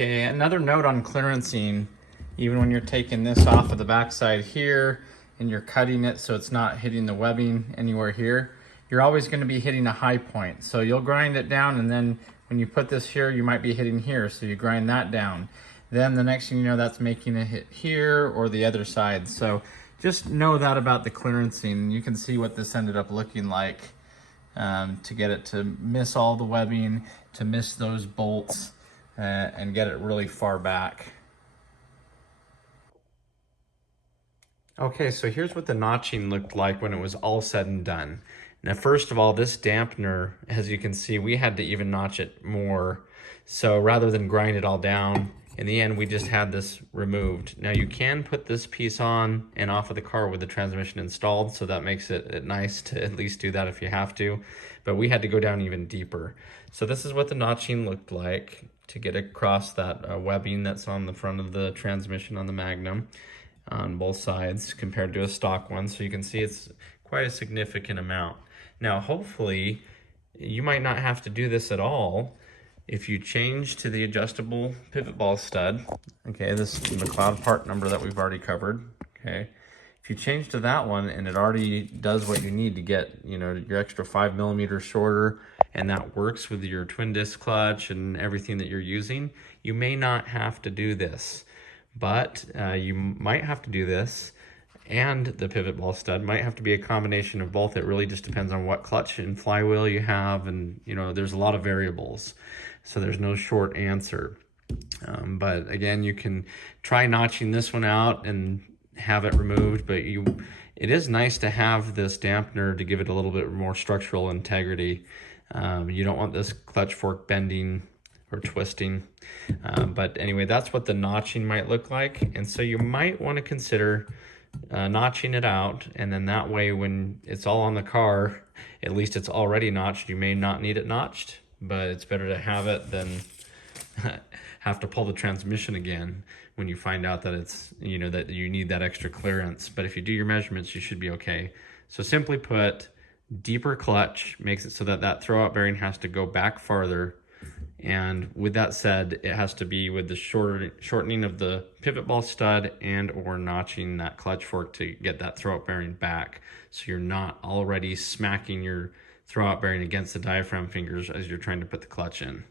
Okay, another note on clearancing, even when you're taking this off of the backside here and you're cutting it so it's not hitting the webbing anywhere here, you're always going to be hitting a high point. So you'll grind it down, and then when you put this here, you might be hitting here, so you grind that down. Then the next thing you know, that's making a hit here or the other side. So just know that about the clearancing. You can see what this ended up looking like to get it to miss all the webbing, to miss those bolts, and get it really far back. Okay, so here's what the notching looked like when it was all said and done. Now, first of all, this dampener, as you can see, we had to even notch it more. So rather than grind it all down, in the end, we just had this removed. Now you can put this piece on and off of the car with the transmission installed, so that makes it nice to at least do that if you have to. But we had to go down even deeper. So this is what the notching looked like to get across that webbing that's on the front of the transmission on the Magnum on both sides compared to a stock one. So you can see it's quite a significant amount. Now, hopefully, you might not have to do this at all if you change to the adjustable pivot ball stud. Okay, this is the McLeod part number that we've already covered. Okay, if you change to that one and it already does what you need to get, you know, your extra 5 millimeters shorter, and that works with your twin disc clutch and everything that you're using, you may not have to do this. But you might have to do this, and the pivot ball stud might have to be a combination of both. It really just depends on what clutch and flywheel you have, and you know, there's a lot of variables, so there's no short answer. But again, you can try notching this one out and have it removed, but it is nice to have this dampener to give it a little bit more structural integrity. You don't want this clutch fork bending or twisting. But anyway, that's what the notching might look like. And so you might want to consider notching it out, and then that way when it's all on the car, at least it's already notched. You may not need it notched, but it's better to have it than have to pull the transmission again when you find out that it's, you know, that you need that extra clearance. But if you do your measurements, you should be okay. So simply put, deeper clutch makes it so that that throwout bearing has to go back farther. And with that said, it has to be with the shortening of the pivot ball stud and or notching that clutch fork to get that throwout bearing back, so you're not already smacking your throwout bearing against the diaphragm fingers as you're trying to put the clutch in.